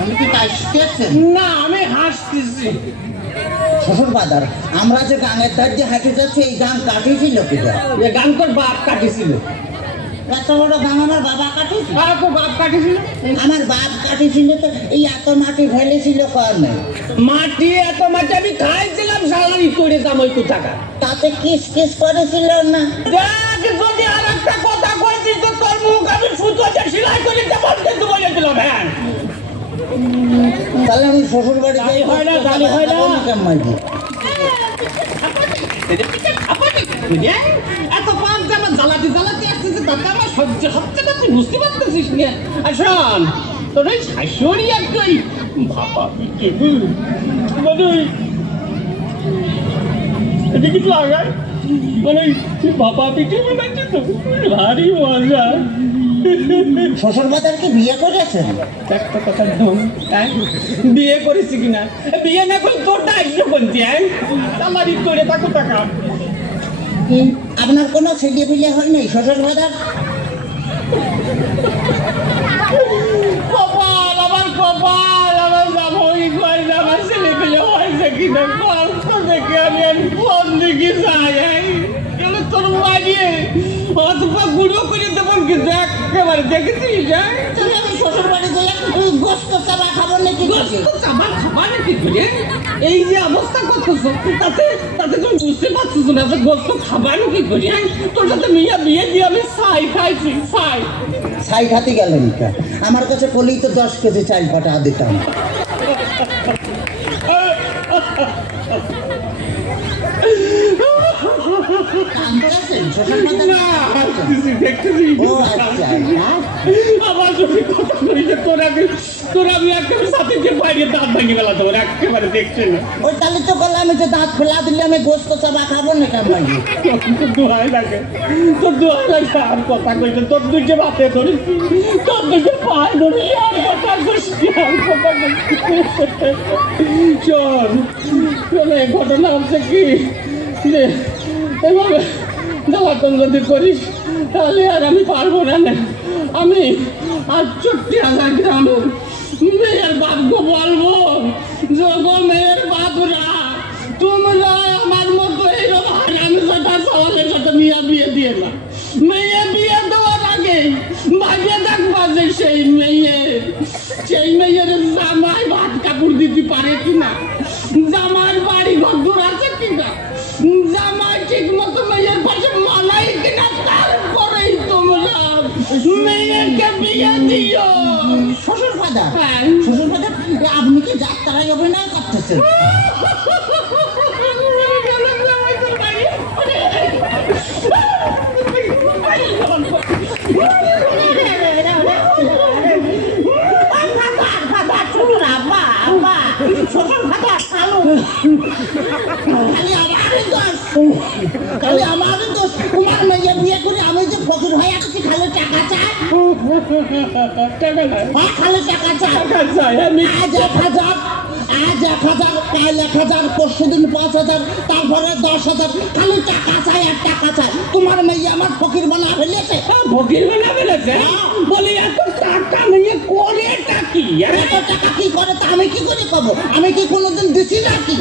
আমি কি হাসতেছি? না আমি হাসতেছি। শ্বশুর বাদার আমরা যে গাঙের ধার দিয়ে হাঁটে যাচ্ছি এই গান কাটিয়েছিল কিটা? এ গান তোর বাপ কাটিছিল। এত বড় গান আমার বাবা কাটিয়েছিল? তোর বাপ কাটিছিল? আমার বাপ কাটিয়েছিল তো এই এত মাটি ফেলেছিল কর্মে। মাটি এত মাটি আমি খাইছিলাম সালারি করে জামাই টাকা। তাতে কিস কিস করেছিল না? দেখ যদি আর একটা কথা কইছিস তো তোর মুখ আমি সুতোতে সেলাই করে দেবো কিন্তু বলেছিলাম। হ্যাঁ তাহলে আমি শ্বশুর বাড়ি যাই হয় না গালি হয় না মাঝি এত পাঁচ জামা জ্বালাতে জ্বালাতে আসতেছে তাতে আমার সহ্য হচ্ছে না তুই বুঝতে পারতেছিস না। আর শোন তোর ওই শাশুড়ি একটাই বাবা মানে এদিকে তো আগায় মানে বাবা পিঠে বানাচ্ছে তো ভারী মজা। শ্বশুর বাজারকে বিয়ে করেছেন? একটা কথা বিয়ে করেছি কিনা বিয়ে না করে তোর দায়িত্ব বলছি। আমার করে থাকো টাকা আপনার কোনো ছেলে পিলে হয় নাই শ্বশুর বাজার? কপাল আমার কপাল আমার জামাই ঘর আমার ছেলে পেলে হয়েছে কিনা কষ্ট দেখে আমি কোন দিকে যাই গেলে তোর মারিয়ে অথবা গুঁড়ো করে দেবো কিন্তু একেবারে দেখেছিস। তাহলে আমি শ্বশুর বাড়ি গেলে গোস্ত চাবা খাবো নাকি? চাবা খাবা নাকি করে এই যে অবস্থা করতেছ তাতে তাতে তুমি বুঝতে পারছিস না যে গোস্ত খাবা নাকি করে তোর সাথে মেয়ে বিয়ে দিয়ে আমি ছাই খাইছি ছাই। ছাই খাতে গেলেন কা? আমার কাছে কলেই তো 10 কেজি চাল পাঠা দিতাম। আমার যদি কথা বলি তোরা আমি একেবারে সাথে যে বাইরে দাঁত ভাঙি বেলা তোর একেবারে দেখছে না। ওই তাহলে তো বললাম যে দাঁত খোলা দিলে আমি গোস্ত চাবা খাবো না কেমন? তোর দোহাই লাগে আর কথা কইছে তোর দুইটা বাতে ধরি তোর দুইটা পায়ে ধরি আর কথা কইছি আর কথা কইছি। শোন এই ঘটনা হচ্ছে কি যে এভাবে জ্বালাতন যদি করিস তাহলে আর আমি পারবো না। আমি আর 40,000 গ্রাম মেয়ের বাপকে বলবো যখন মেয়ের বাপরা তোমরা আমার মতো এইরকম আমি কথা সওয়ালের কথা মেয়ে বিয়ে দিয়ে না। মেয়ে বিয়ে দেওয়ার আগে ভাবিয়ে দেখবা যে সেই মেয়ের জামাই ভাত কাপড় দিতে পারে কিনা, জামার বাড়ি ঘর আছে কিনা, জামাই ঠিক মতো মেয়ের পাশে মানাই কিনা, তারপরেই তোমরা মেয়েকে বিয়ে দিও। শ্বশুর ফাদার শ্বশুর ফাদার আপনি কি যাত্রায় অভিনয় করতেছেন? খালি আমার দোষ তোমার মেয়ে বিয়ে করে আমি যে ফকির হয়ে আসছি খালি টাকা চাই খালি টাকা চাই। আজ 1,000 কাল 1,000 পরশুদিন 5,000 তারপরে 10,000 খালি টাকা চাই আর টাকা চাই। তোমার মেয়ে আমার ফকির বানা ফেলেছে। ফকির বানা ফেলেছে বলি এত টাকা নিয়ে করে টাকি এত টাকা কি করে তা আমি কি করে পাবো? আমি কি কোনোদিন দিছি নাকি?